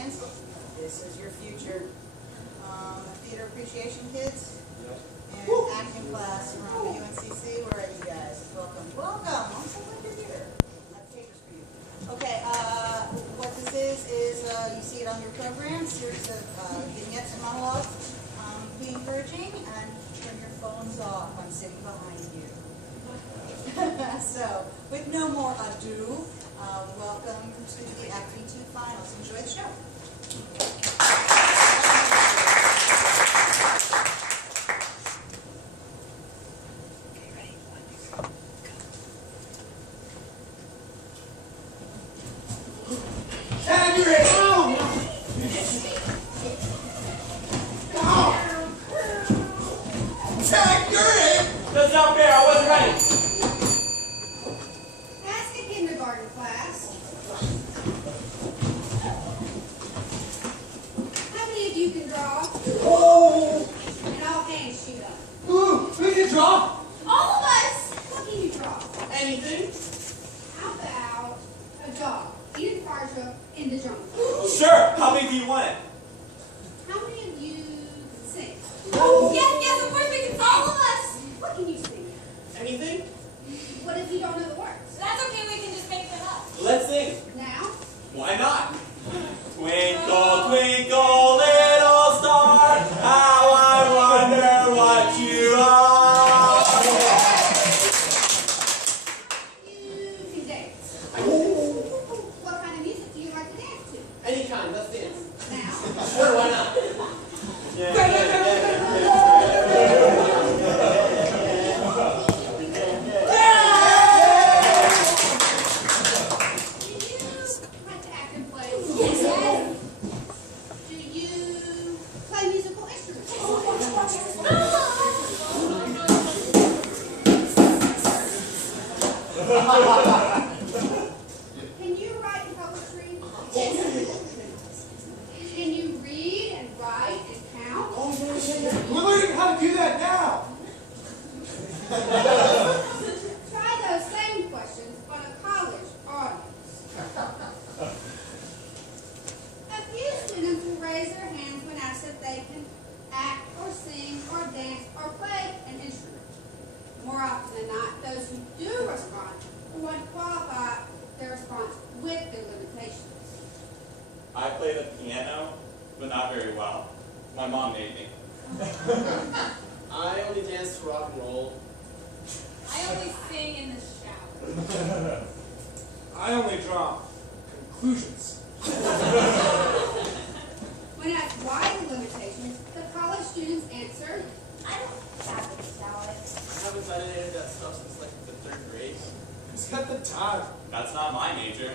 audience. This is your future. Theater appreciation kids and acting class from UNCC. Where are you guys? Welcome. Welcome. I'm so glad you're here. I have papers for you. Okay, what this is you see it on your program, series of vignettes and monologues. Be encouraging and turn your phones off. I'm sitting behind you. So, with no more ado, welcome to the Act 2 finals. Enjoy the show. That's not fair, I wasn't ready. Ask a kindergarten class. How many of you can draw? Oh! And all hands shoot up. Ooh, who can draw? All of us! What can you draw? Anything? How about a dog eating Farja in the jungle? Sure, how big do you want it? How many of you can sing? Oh. Yes, of course we can sing! All of us! What can you sing? Anything? What if you don't know the words? That's okay, we can just make them up. Let's sing. Now? Why not? Twinkle, twinkle, little star, how I wonder what you are. You can dance. Oh. What kind of music do you like to dance to? Any kind, let's dance. Now? Sure, why not? Can you write poetry? Can you read and write and count? We're learning how to do that now. Try those same questions on a college audience. A few students will raise their hands when asked if they can act or sing or dance or play an instrument. More often than not, those who do respond want to qualify their response with their limitations. I play the piano, but not very well. My mom made me. I only dance to rock and roll. I only sing in the shower. I only draw conclusions. When asked why the limitations, the college students answered, I don't have any talent. I haven't done any of that stuff since like the 3rd grade. Who's got the time? That's not my major.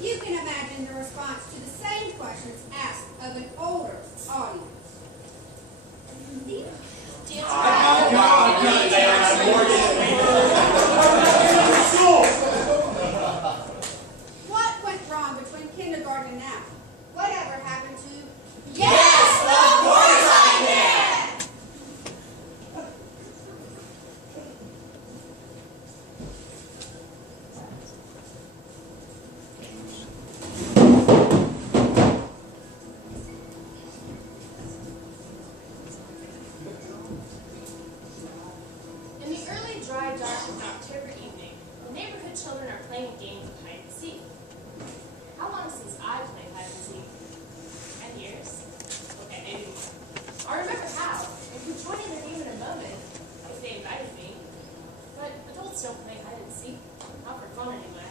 You can imagine the response to the same questions asked of an older audience. What went wrong between kindergarten and now? Whatever happened to Yes, of course I can! In the early, dry, dark of an October evening, the neighborhood children are playing games of hide and seek. How long since I played hide and seek? 10 years? Okay, maybe more. I remember how, and could join in the game in a moment if they invited me. But adults don't play hide and seek, not for fun anyway.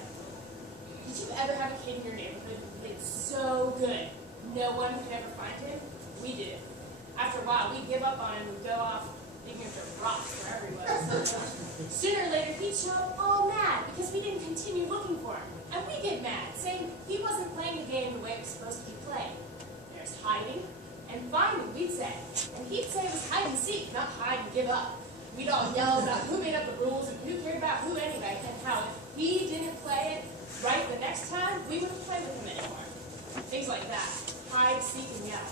Did you ever have a kid in your neighborhood who played so good no one could ever find him? We did. After a while, we'd give up on him and go off digging for rocks wherever he was. Sooner or later, he'd show up all mad because we didn't continue looking for him. And we get mad, saying he wasn't playing the game the way it was supposed to be played. There's hiding and finding, we'd say. And he'd say it was hide and seek, not hide and give up. We'd all yell about who made up the rules and who cared about who anyway, and how if he didn't play it right the next time, we wouldn't play with him anymore. Things like that. Hide, seek, and yell.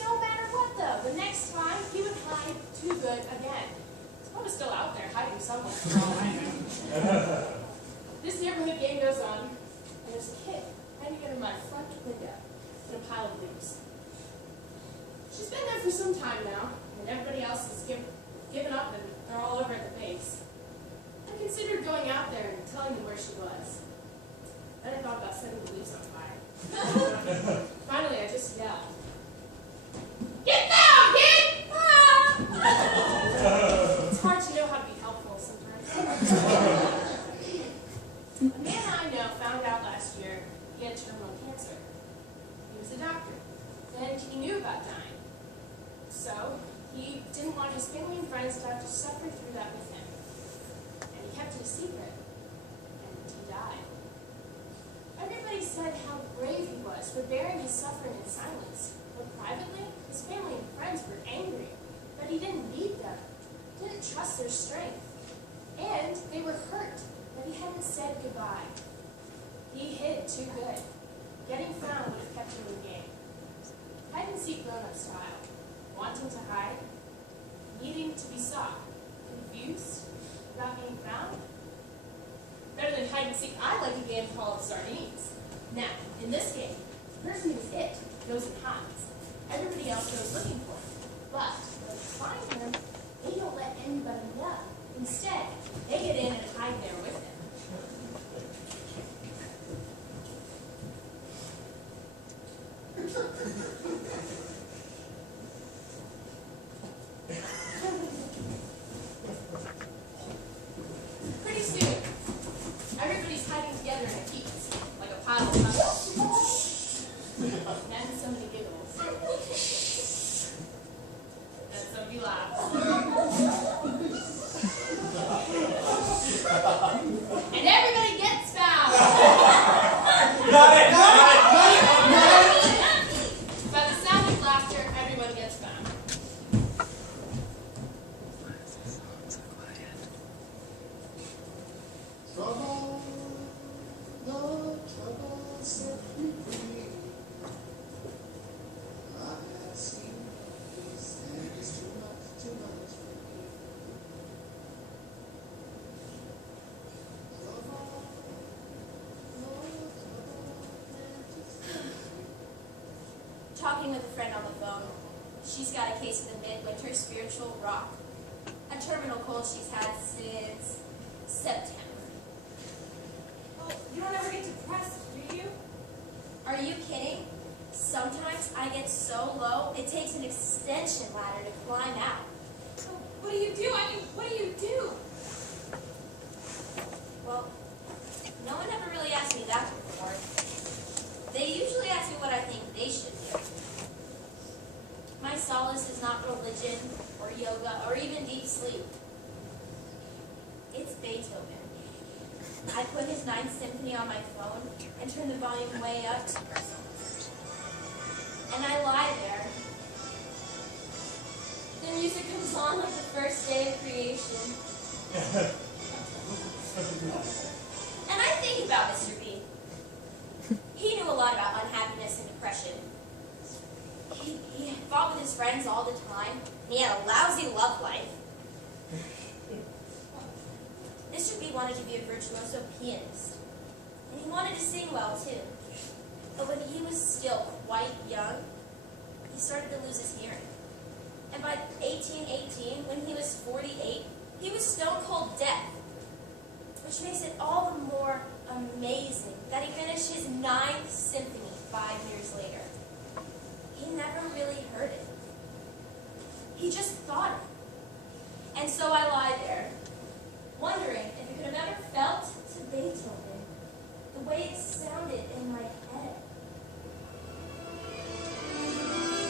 No matter what, though, the next time he would hide too good again. He's probably still out there hiding somewhere for all I know. This neighborhood game goes on, and there's a kid hiding under my front pile of leaves. She's been there for some time now, and everybody else has given up and they're all over at the base. I considered going out there and telling them where she was. Then I thought about setting the leaves on fire. Finally, I just yelled, "Get down, kid!" Ah! It's hard to know how to be helpful sometimes. A man I know found out last year he had terminal cancer. He was a doctor, and he knew about dying. So he didn't want his family and friends to have to suffer through that with him. And he kept it a secret. And he died. Everybody said how brave he was for bearing his suffering in silence. But privately, his family and friends were angry. But he didn't need them, didn't trust their strength. And they were hurt that he hadn't said goodbye. He hid too good. Getting found would have kept him in the game. Hide and seek grown-up style. Wanting to hide, needing to be sought, confused about being found. Better than hide and seek, I like a game called Sardines. Now, in this game, the person who's it goes and hides. Everybody else goes looking for him. But when they find him, they don't let anybody know. Instead, they get in and hide there with him. Pretty soon, everybody's hiding together in a heap, like a pile of pebbles. Then somebody giggles. Then somebody laughs. And everybody gets found. Got it! By the sound of laughter, everyone gets found. Trouble, no trouble set me free. I have seen peace, and it's too much for me. Trouble, no trouble, Talking with a friend on the phone. She's got a case of the midwinter spiritual rock. A terminal cold she's had since September. Well, you don't ever get depressed, do you? Are you kidding? Sometimes I get so low, it takes an extension ladder to climb out. So what do you do? I mean, what do you do? Well, no one ever really asked me that before. They usually ask me what I think they should do. My solace is not religion or yoga or even deep sleep. It's Beethoven. I put his Ninth Symphony on my phone and turn the volume way up. And I lie there. The music comes on like the first day of creation. And I think about Mr. B. He knew a lot about unhappiness and depression. He fought with his friends all the time, and he had a lousy love life. Mr. B wanted to be a virtuoso pianist, and he wanted to sing well too. But when he was still quite young, he started to lose his hearing. And by 1818, when he was 48, he was stone cold deaf, which makes it all the more amazing that he finished his Ninth Symphony 5 years later. He never really heard it. He just thought it. And so I lie there, wondering if it could have ever felt to Beethoven the way it sounded in my head.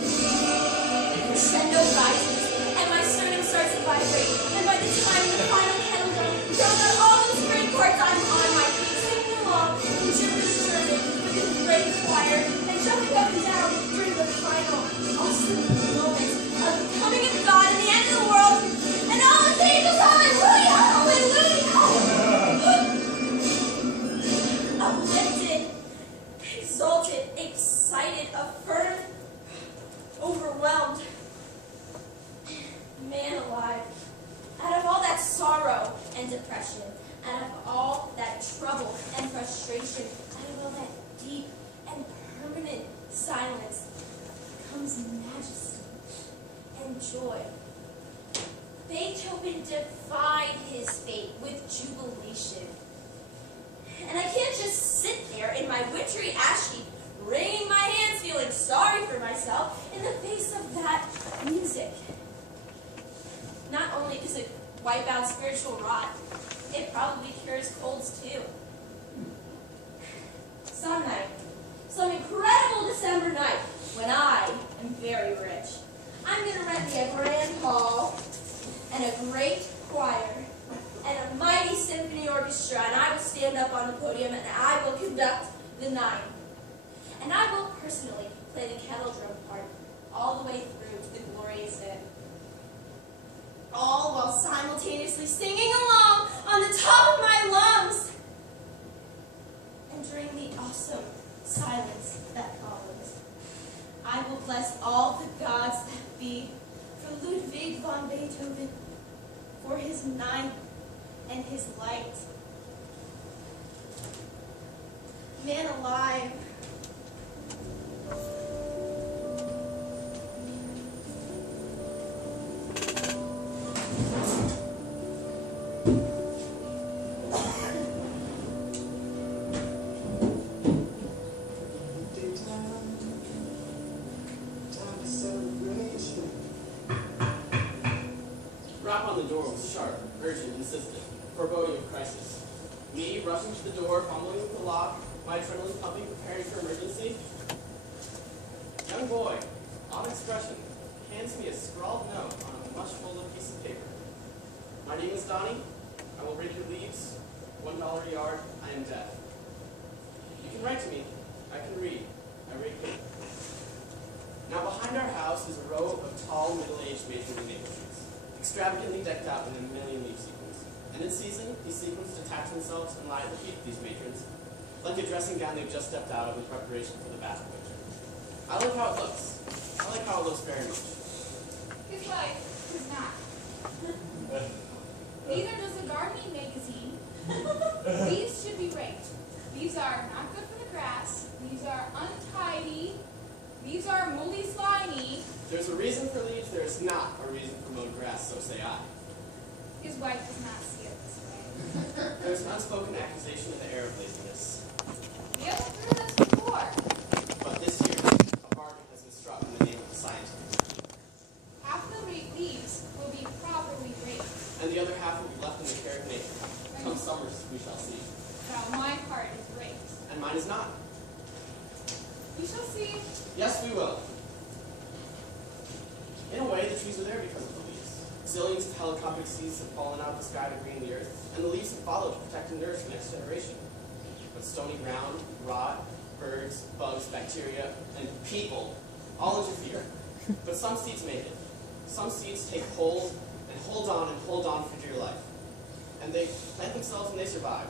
The crescendo rises, and my sternum starts to vibrate, and by the time the final kettle drum drums out all those string chords, I'm on my feet, singing along in gibberish German with this great choir, and jumping up and down during the final awesome moment of the coming of God and the end of the world, and all the angels, hallelujah, hallelujah! Uplifted, exalted, excited, affirmed, overwhelmed. Man alive, out of all that sorrow and depression, out of all that trouble and frustration, out of all that deep and permanent silence comes majesty and joy. Beethoven defied his fate with jubilation. And I can't just sit there in my wintry ash heap, wringing my hands, feeling sorry for myself in the face of that music. Not only does it wipe out spiritual rot, it probably cures colds too. Some night, some incredible December night, when I am very rich, I'm going to rent me a grand hall and a great choir and a mighty symphony orchestra, and I will stand up on the podium and I will conduct the nine. And I will personally play the kettle drum part all the way through to the glorious end. All while simultaneously singing along on the top of my lungs. And during the awesome silence that follows, I will bless all the gods that be for Ludwig von Beethoven, for his ninth and his light. Man alive. Rap on the door was sharp, urgent, insistent, foreboding of crisis. Me, rushing to the door, fumbling with the lock, my adrenaline pumping, preparing for emergency. Young boy, odd expression, hands me a scrawled note on a much folded piece of paper. My name is Donnie. I will rake your leaves. $1 a yard. I am deaf. You can write to me. I can read. I rake good. Now behind our house is a row of tall, middle-aged matronly maple trees, extravagantly decked out in a million leaf sequins. And in season, these sequins detach themselves and lie at the feet of these matrons, like a dressing gown they've just stepped out of in preparation for the bath of winter. I like how it looks. I like how it looks very much. His wife is not. Neither does a gardening magazine. These should be raked. These are not good for the grass. These are untidy. These are moldy, slimy. There's a reason for leaves, there is not a reason for mowed grass, so say I. His wife does not see it this way. There's an unspoken accusation in the air of laziness. We haven't heard this before. But this year, a bargain has been struck in the name of the scientist. Half the leaves will be properly raked. And the other half will be left in the care of nature. Come summers, we shall see. Now my part is raked. And mine is not. We shall see. Yes, we will. In a way, the trees are there because of the leaves. Zillions of telescopic seeds have fallen out of the sky to green the earth, and the leaves have followed to protect and nourish the next generation. But stony ground, rot, birds, bugs, bacteria, and people all interfere. But some seeds make it. Some seeds take hold and hold on for dear life. And they plant themselves and they survive.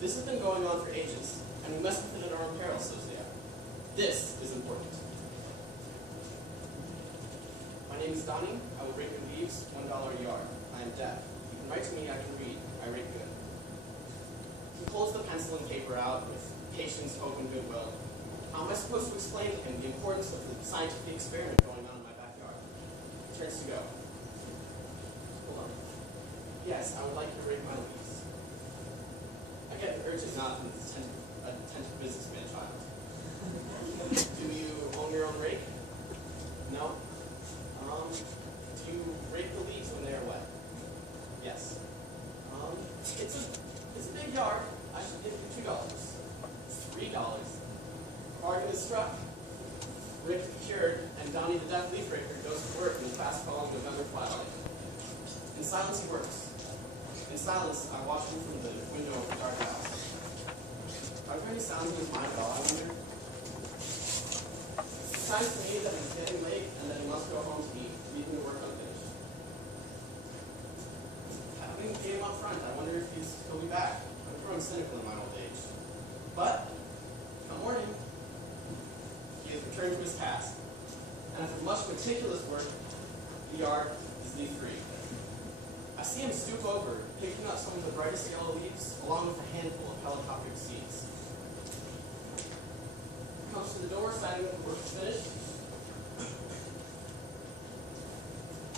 This has been going on for ages, and we must with it at our own peril, says the Abbey. This is important. My name is Donnie. I will rake your leaves, $1 a yard. I am deaf. You can write to me, I can read. I rake good. He pulls the pencil and paper out with patience, hope, and goodwill. How am I supposed to explain to him the importance of the scientific experiment going on in my backyard? He turns to go. Hold on. Yes, I would like you to rake my leaves. I get the urgent nod from this attentive businessman child. Do you own your own rake? No? Do you rake the leaves when they are wet? Yes. It's a big yard. I should give you $2. $3. Bargain is struck. Rake procured, and Donnie the deaf leaf raker goes to work in the fast-falling November twilight. In silence he works. In silence I watch him from the window of the dark house. Are there any sounds in his mind at all, I wonder? It sounds to me that it's getting late and that he must go home to eat, leaving the work unfinished. I haven't even game up front. I wonder if he'll be back. I'm growing cynical in my old age. But, come morning, he has returned to his task. And after much meticulous work, the yard is leaf-free. I see him stoop over, picking up some of the brightest yellow leaves, along with a handful of helicopter seeds. He comes to to the door, signing that the work is finished.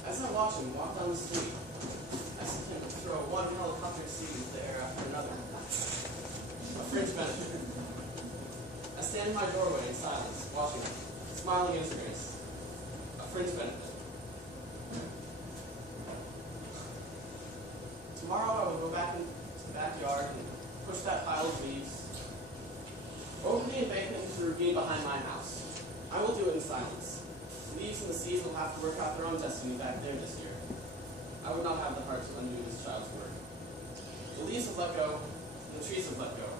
As I watch him walk down the street, I see him throw one helicopter seed into the air after another. A fringe benefit. I stand in my doorway in silence, watching him, smiling at his grace. A fringe benefit. Tomorrow I will go back into the backyard and push that pile of leaves over the embankment into the ravine behind my house. I will do it in silence. The leaves and the seeds will have to work out their own destiny back there this year. I would not have the heart to undo this child's work. The leaves have let go, and the trees have let go.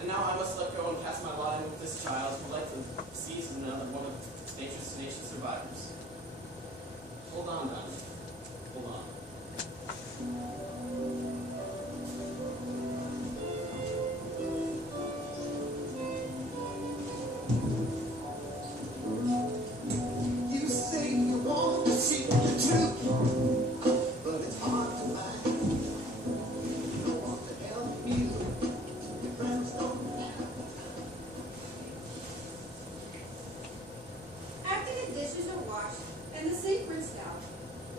And now I must let go and cast my lot in with this child who, like the seeds, is another one of nature's tenacious survivors. Hold on, Donnie. Hold on. You say you want to see the truth, but it's hard to find. No one to help you. Your friends don't have. After the dishes are washed and the sink rinsed out,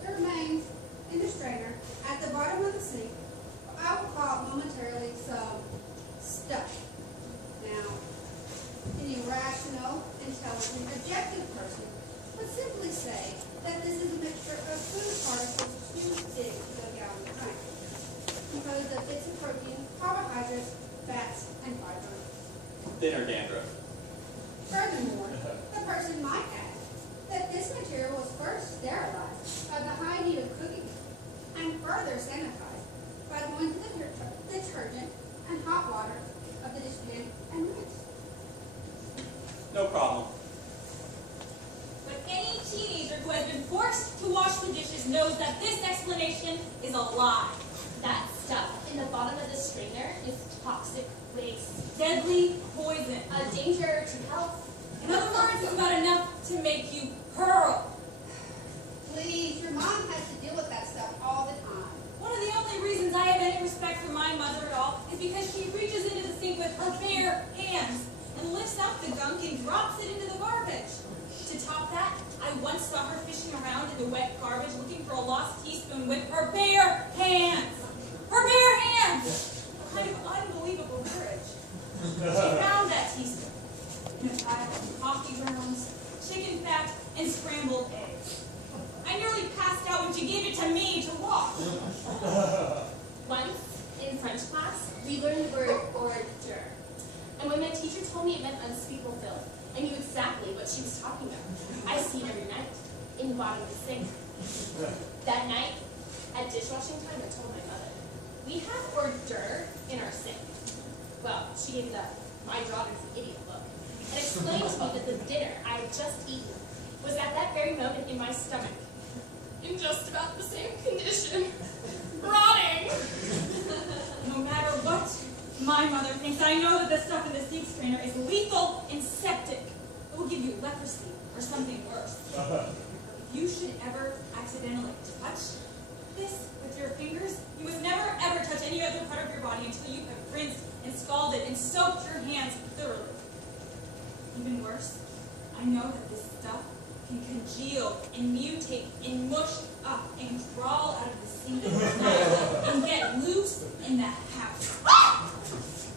there remains in the strainer at the bottom of the sink what I will call momentarily some stuff. Now, any rational, intelligent, objective person would simply say that this is a mixture of food particles too big to go down the drain, composed of bits of protein, carbohydrates, fats, and fiber. Thinner dandruff. Furthermore, the person might add that this material was first sterilized by the high heat of cooking and further sanitized by going to the detergent and hot water of the dishpan and rinse. No problem. But any teenager who has been forced to wash the dishes knows that this explanation is a lie. That stuff in the bottom of the strainer is toxic waste. Deadly poison. A danger to health. In other words, it's not enough to make you hurl. Please, your mom has to deal with that stuff all the time. One of the only reasons I have any respect for my mother at all is because she reaches into the sink with her bare hands and lifts up the gunk and drops it into the garbage. To top that, I once saw her fishing around in the wet garbage looking for a lost teaspoon with her bare hands. Her bare hands! A kind of unbelievable courage. She found that teaspoon in a pile of coffee grounds, chicken fat, and scrambled eggs. I nearly passed out when she gave it to me to wash. Once, in French class, we learned the word hors d'oeuvre. And when my teacher told me it meant unspeakable filth, I knew exactly what she was talking about. I see it every night, in the bottom of the sink. That night, at dishwashing time, I told my mother, we have hors d'oeuvre in our sink. Well, she gave me the my daughter's an idiot look, and explained to me that the dinner I had just eaten was at that very moment in my stomach, in just about the same condition, rotting. No matter what my mother thinks, I know that the stuff in the sink strainer is lethal and septic. It will give you leprosy or something worse. If you should ever accidentally touch this with your fingers, you must never ever touch any other part of your body until you have rinsed and scalded and soaked your hands thoroughly. Even worse, I know that this stuff can congeal and mutate and mush up and crawl out of the sink and get loose in the house.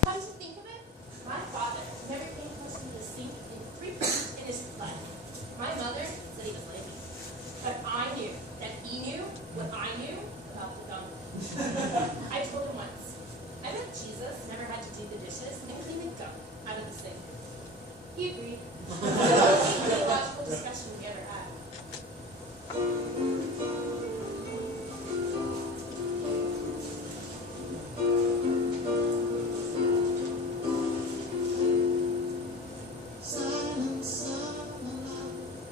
Come to think of it, my father never came close to the sink in 3 weeks in his life. My mother said he was lazy. But I knew that he knew what I knew about the gunk. I told him once, I bet Jesus never had to do the dishes and clean the gunk out of the sink. He agreed. It was the most theological discussion we ever had.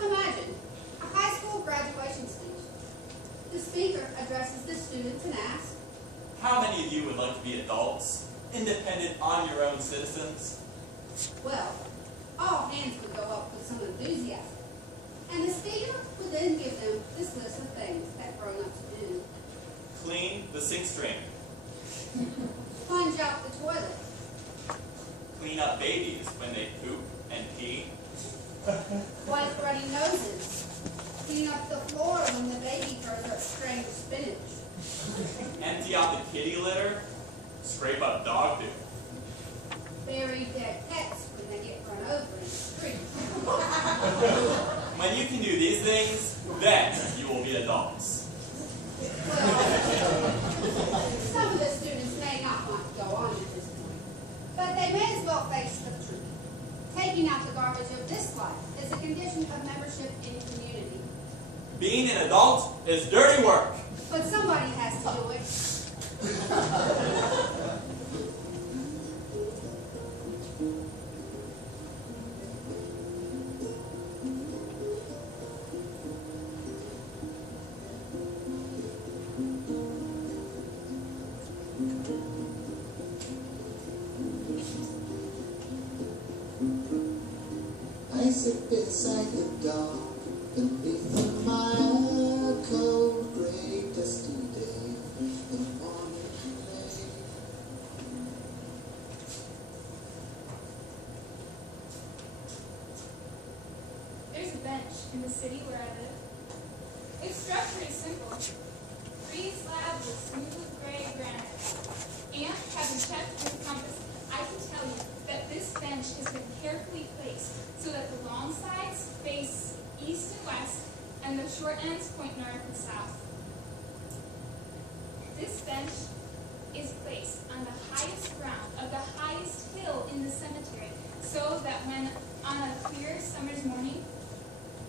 Imagine a high school graduation speech. The speaker addresses the students and asks, How many of you would like to be adults, independent, on your own citizens? well, all hands would go up with some enthusiasm. And the speaker would then give them this list of things that grown-ups do. Clean the sink strainer. Plunge out the toilet. Clean up babies when they poop and pee cleaning up the floor when the baby birds are spraying the spinach. Empty out the kitty litter. Scrape up dog poo. Bury dead pets when they get run over in the street. When you can do these things, then you will be adults. Well, some of the students may not want to go on at this point, but they may as well face the truth. Taking out the garbage of this life is a condition of membership in community. Being an adult is dirty work. But somebody has to do it. I sit beside the dark beneath my cold gray dusty day. The morning rain. There's a bench in the city where I live. Its structure is simple. 3 slabs of smooth gray granite. And having checked with the compass, I can tell you that this bench has been carefully placed so that the long sides face east and west, and the short ends point north and south. This bench is placed on the highest ground of the highest hill in the cemetery, so that when on a clear summer's morning,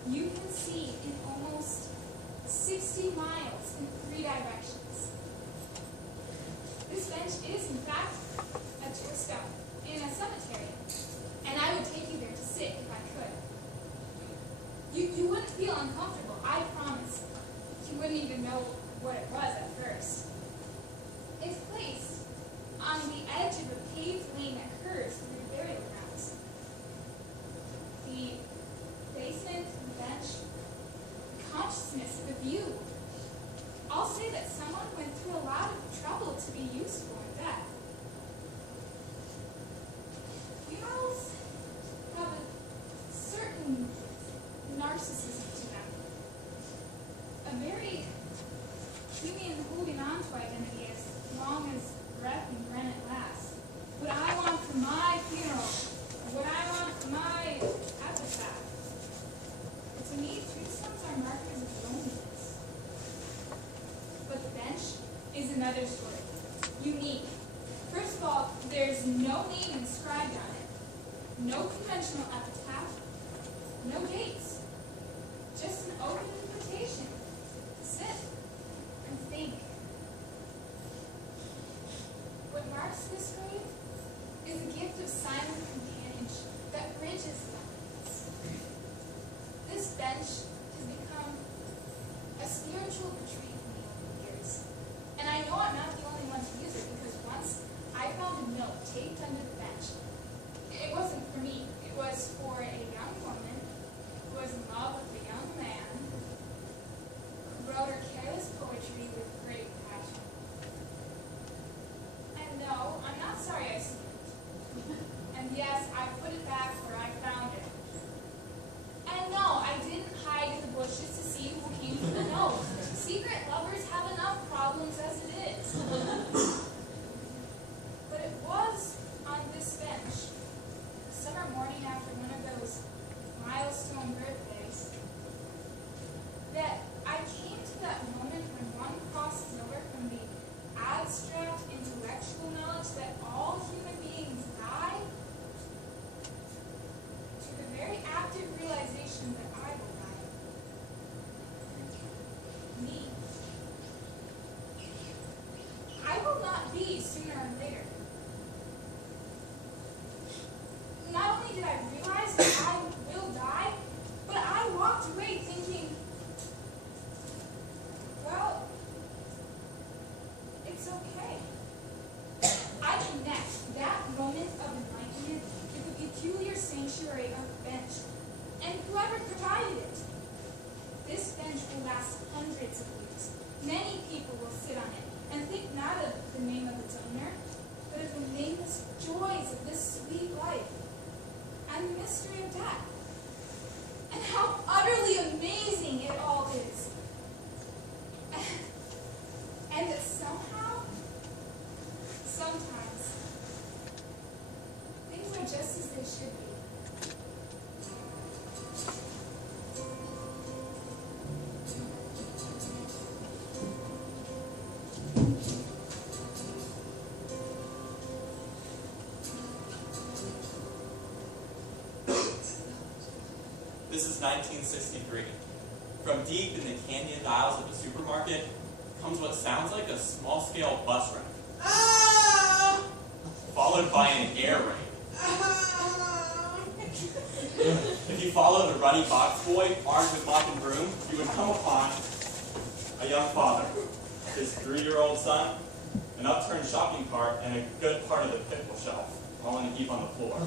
you can see in almost 60 miles in 3 directions. This bench is, in fact, a tombstone in a cemetery, and I would take you there to sit if I could. You wouldn't feel uncomfortable, I promise. You wouldn't even know what it was at first. It's placed on the edge of a paved lane that curves through the burial grounds. The basement, the bench, the consciousness, the view. I'll say that someone went through a lot of trouble to be useful in death. Funerals have a certain narcissism to them. A very human holding on to identity as long as breath and granite lasts. What I want for my funeral, what I want for my epitaph. But to me, tombstones are markers of loneliness. But the bench is another story. Unique. First of all, there's no name inscribed on it. No conventional epitaph. No dates. Just an open invitation. Sit and think. What marks this grave is a gift of silent companionship that bridges lines. This bench has become a spiritual retreat for me over the years. And I know I'm not the only one to use it, because once I found a note taped under the bench. It wasn't for me. It was for a young woman who was in love with a young man who wrote her careless poetry with great passion. And no, I'm not sorry I seen it. And yes, I put it back where I found it. And no, I didn't hide in the bushes to see who came to the note. Secret lovers have enough problems as it is. But it was on this bench, a summer morning after one of those milestone birthdays, that I came to that moment when one crosses over from the abstract intellectual knowledge that all human beings die to the very active realization that I will die. Me. I will not be sooner or later. Not only did I realize that I will die, but I walked away thinking, well, it's okay. I connect that moment of enlightenment with the peculiar sanctuary of the bench, and whoever provided it. This bench will last hundreds of years. Many people will sit on it and think not of the name of its owner, but of the nameless joys of this sweet life and the mystery of death. and how utterly amazing it all is. And that somehow, sometimes, things are just as they should be. This is 1963. From deep in the canyon aisles of the supermarket comes what sounds like a small-scale bus wreck, followed by an air raid. If you follow the ruddy box boy armed with mop and broom, you would come upon a young father, his 3-year-old son, an upturned shopping cart, and a good part of the pickle shelf, all in a heap on the floor.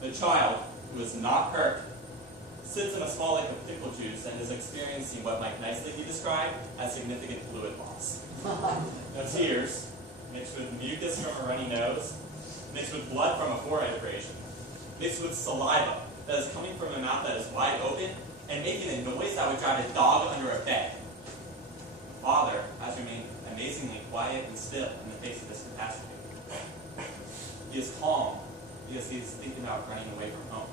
The child, who is not hurt, sits in a small lake of pickle juice and is experiencing what might nicely be described as significant fluid loss. No tears, mixed with mucus from a runny nose, mixed with blood from a forehead abrasion, mixed with saliva that is coming from a mouth that is wide open and making a noise that would drive a dog under a bed. The father has remained amazingly quiet and still in the face of this catastrophe. He is calm because he is thinking about running away from home.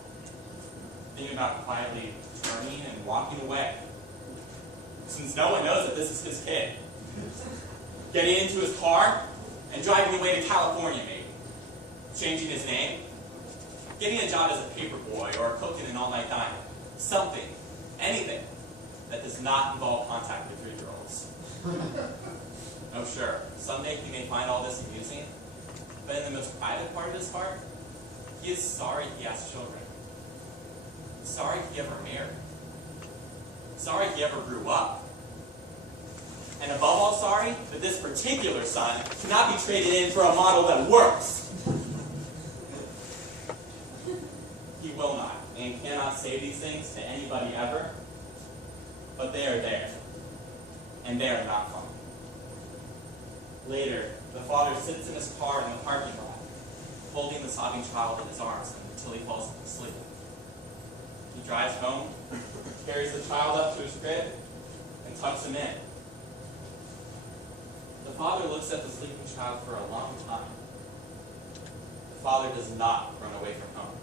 Thinking about quietly turning and walking away. Since no one knows that this is his kid. Getting into his car and driving away to California, maybe. Changing his name. Getting a job as a paper boy or a cook in an all-night diner. Something, anything, that does not involve contact with 3-year-olds. Oh sure, someday he may find all this amusing, but in the most private part of his heart, he is sorry he has children. Sorry he ever married. Sorry he ever grew up. And above all, sorry that this particular son cannot be traded in for a model that works. He will not and cannot say these things to anybody ever, but they are there, and they are not fun. Later, the father sits in his car in the parking lot, holding the sobbing child in his arms until he falls asleep. He drives home, carries the child up to his crib, and tucks him in. The father looks at the sleeping child for a long time. The father does not run away from home.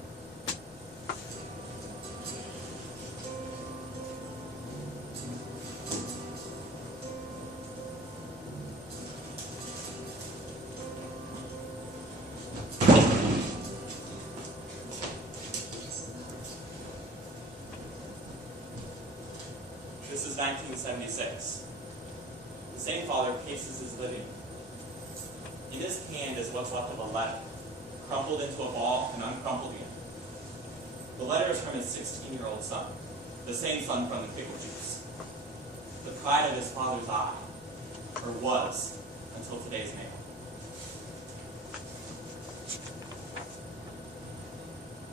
This is 1976. The same father paces his living room. In his hand is what's left of a letter, crumpled into a ball and uncrumpled again. The letter is from his 16-year-old son, the same son from the pickle juice. The pride of his father's eye, or was, until today's mail.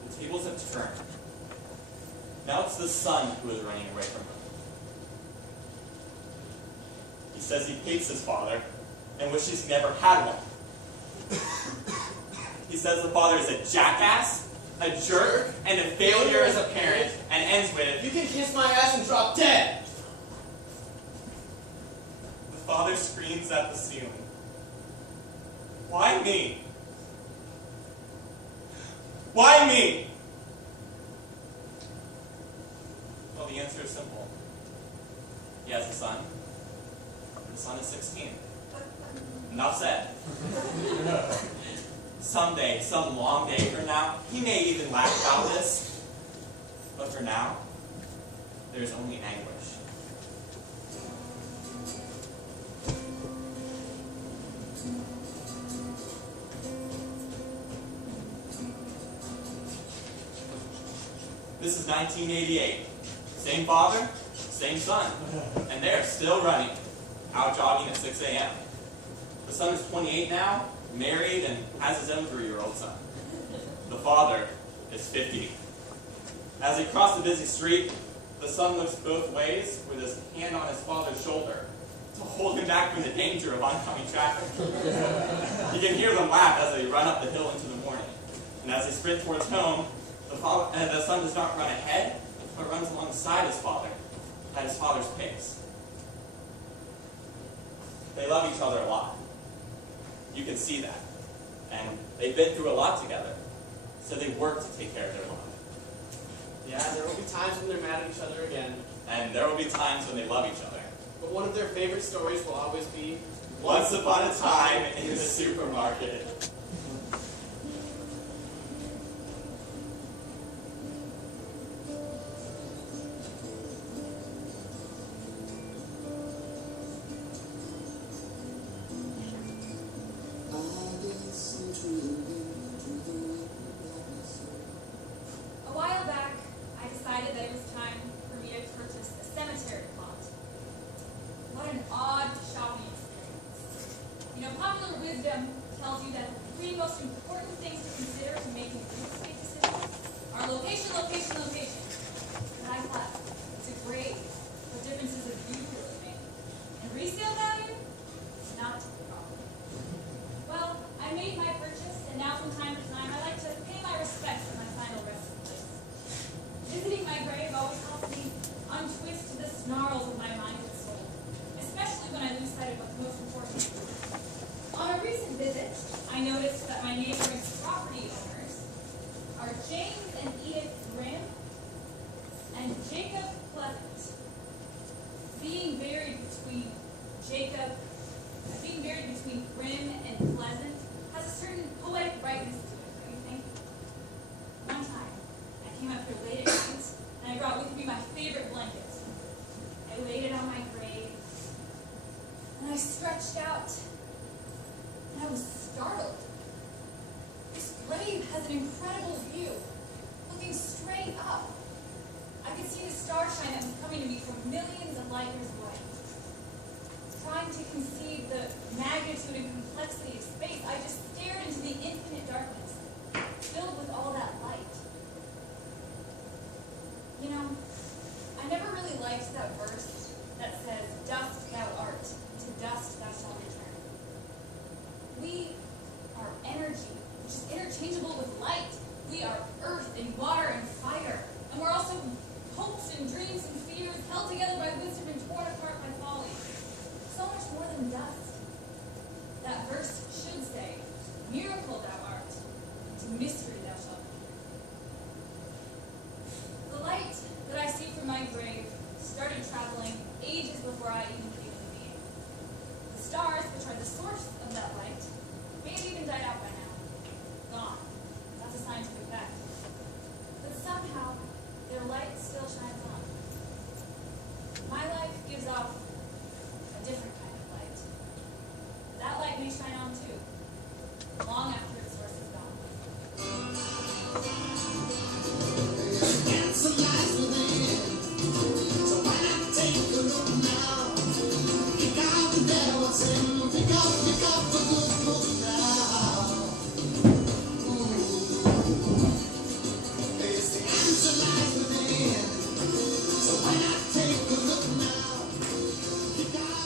The tables have turned. Now it's the son who is running away from him. He says he hates his father and wishes he never had one. He says the father is a jackass, a jerk, and a failure as a parent, and ends with, You can kiss my ass and drop dead! the father screams at the ceiling. Why me? Why me? Well, the answer is simple. He has a son. The son is 16. Enough said. Someday, some long day from now, he may even laugh about this. But for now, there's only anguish. This is 1988. Same father, same son. And they're still running, out jogging at 6 a.m. The son is 28 now, married, and has his own 3-year-old son. The father is 50. As they cross the busy street, the son looks both ways with his hand on his father's shoulder to hold him back from the danger of oncoming traffic. You can hear them laugh as they run up the hill into the morning. And as they sprint towards home, the the son does not run ahead, but runs alongside his father, at his father's pace. They love each other a lot. You can see that. And they've been through a lot together, so they work to take care of their love. Yeah, there will be times when they're mad at each other again. And there will be times when they love each other. But one of their favorite stories will always be Once upon a time in the supermarket. A while back, I decided that it was time for me to purchase a cemetery plot. What an odd shopping experience. You know, popular wisdom tells you that the three most important things to consider when making real estate decisions are location, location, location. And I thought, it's a great, what differences have you really made? And resale value? Not a problem. Well, I made my purchase, and now from time to time, I like to pay my respects at my final resting place. Visiting my grave always helps me untwist the snarls of my mind and soul, especially when I lose sight of what's most important. On a recent visit, I noticed that my neighboring property owners are James and Edith Grimm and Jacob Pleasant. Being buried between Grimm and Pleasant has a certain poetic rightness to it, don't you think? One time, I came up here late at night, and I brought with me my favorite blanket. I laid it on my grave, and I stretched out, and I was startled. This grave has an incredible view, looking straight up. I could see the starshine that was coming to me from millions of light years away. Trying to conceive the magnitude and complexity of space, I just stared into the infinite darkness, filled with all that light. You know, I never really liked that verse that says, "Dust thou art, to dust thou shalt return." We are energy, which is interchangeable with light. We are earth and water and fire. And we're also hopes and dreams and fears held together by wisdom and torn apart by folly. So much more than dust. That verse should say, "Miracle thou art, to mystery thou shalt be." The light that I see from my grave started traveling ages before I even came into being. The stars, which are the source of that light, may have even died out by now. Gone. That's a scientific fact. But somehow, their light still shines on. My life gives off a different kind of light. That light may shine on too, long after its source is gone. It's a life within. So why not take a look now? Pick out the devils and pick up the good.